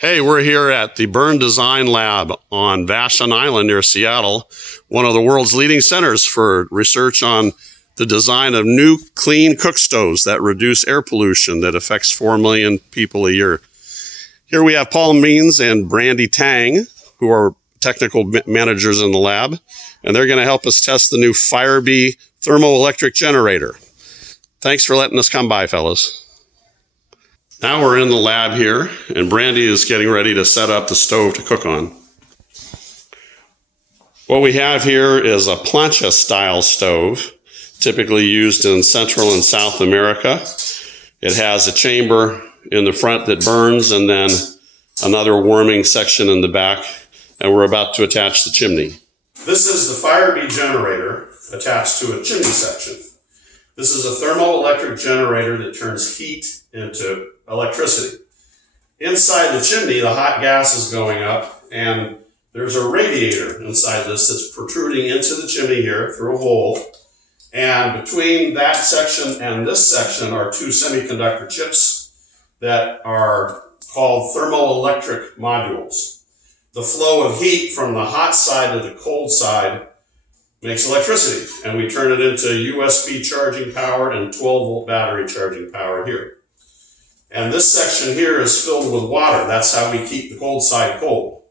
Hey, we're here at the Burn Design Lab on Vashon Island near Seattle, one of the world's leading centers for research on the design of new clean cook stoves that reduce air pollution that affects 4 million people a year. Here we have Paul Means and Brandy Tang, who are technical managers in the lab, and they're going to help us test the new Firebee thermoelectric generator. Thanks for letting us come by, fellas. Now we're in the lab here, and Brandy is getting ready to set up the stove to cook on. What we have here is a Plancha style stove, typically used in Central and South America. It has a chamber in the front that burns and then another warming section in the back, and we're about to attach the chimney. This is the Firebee generator attached to a chimney section. This is a thermoelectric generator that turns heat into electricity. Inside the chimney, the hot gas is going up, and there's a radiator inside this that's protruding into the chimney here through a hole. And between that section and this section are two semiconductor chips that are called thermoelectric modules. The flow of heat from the hot side to the cold side makes electricity, and we turn it into USB charging power and 12-volt battery charging power here. And this section here is filled with water. That's how we keep the cold side cold.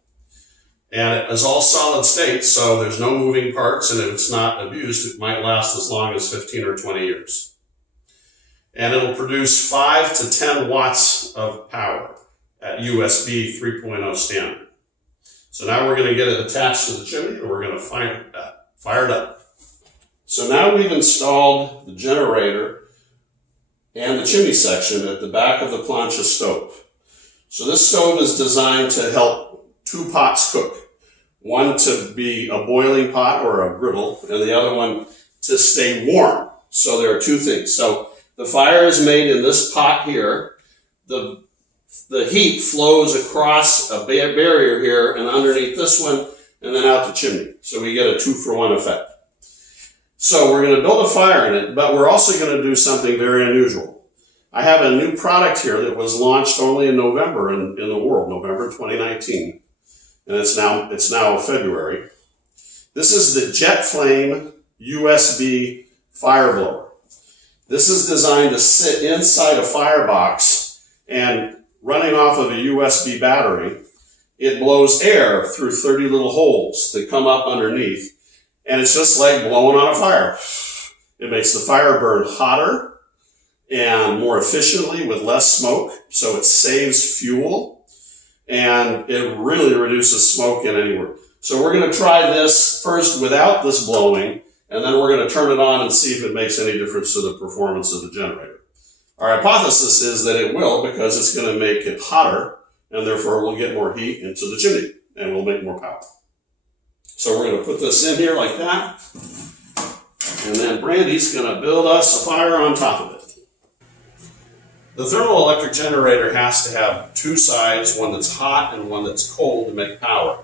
And it is all solid state, so there's no moving parts, and if it's not abused, it might last as long as 15 or 20 years. And it'll produce 5 to 10 watts of power at USB 3.0 standard. So now we're going to get it attached to the chimney, and we're going to fire it up. So now we've installed the generator and the chimney section at the back of the Plancha stove. So this stove is designed to help two pots cook. One to be a boiling pot or a griddle, and the other one to stay warm. So there are two things. So the fire is made in this pot here. The heat flows across a barrier here and underneath this one, and then out the chimney. So we get a 2-for-1 effect. So we're going to build a fire in it, but we're also going to do something very unusual. I have a new product here that was launched only in November in the world, November 2019, and it's now February. This is the Jet-Flame USB fire blower. This is designed to sit inside a firebox, and running off of a USB battery, it blows air through 30 little holes that come up underneath. And it's just like blowing on a fire. It makes the fire burn hotter and more efficiently with less smoke. So it saves fuel and it really reduces smoke in anywhere. So we're going to try this first without this blowing, and then we're going to turn it on and see if it makes any difference to the performance of the generator. Our hypothesis is that it will, because it's going to make it hotter, and therefore we'll get more heat into the chimney and we'll make more power. So we're going to put this in here like that, and then Brandy's going to build us a fire on top of it. The thermoelectric generator has to have two sides, one that's hot and one that's cold to make power.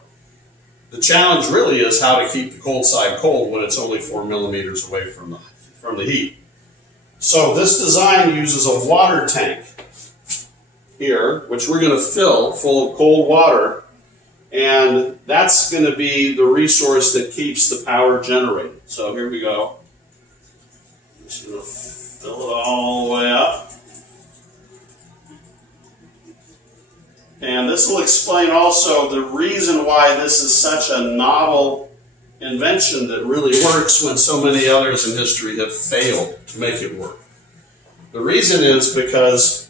The challenge really is how to keep the cold side cold when it's only 4 millimeters away from the heat. So this design uses a water tank here, which we're going to fill full of cold water. And that's going to be the resource that keeps the power generated. So here we go. Just going to fill it all the way up. And this will explain also the reason why this is such a novel invention that really works when so many others in history have failed to make it work. The reason is because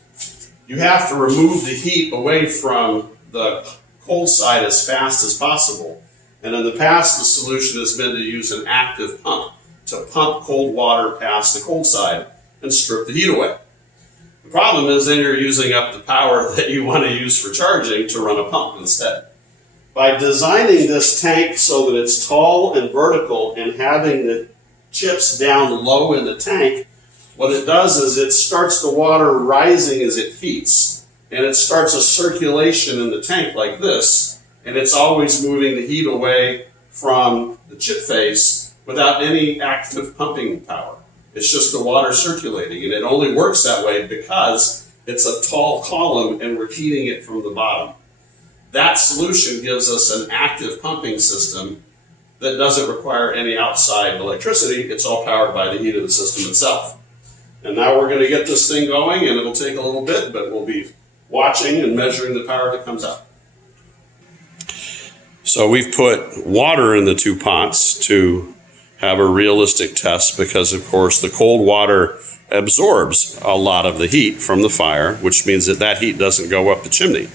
you have to remove the heat away from the cold side as fast as possible. And in the past, the solution has been to use an active pump to pump cold water past the cold side and strip the heat away. The problem is then you're using up the power that you want to use for charging to run a pump instead. By designing this tank so that it's tall and vertical and having the chips down low in the tank, what it does is it starts the water rising as it heats, and it starts a circulation in the tank like this, and it's always moving the heat away from the chip face without any active pumping power. It's just the water circulating, and it only works that way because it's a tall column and we're heating it from the bottom. that solution gives us an active pumping system that doesn't require any outside electricity. It's all powered by the heat of the system itself. And now we're going to get this thing going, and it'll take a little bit, but we'll be watching and measuring the power that comes out. So we've put water in the 2 pots to have a realistic test because, of course, the cold water absorbs a lot of the heat from the fire, which means that that heat doesn't go up the chimney,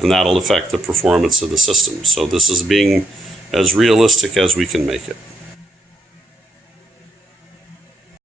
and that'll affect the performance of the system. So this is being as realistic as we can make it.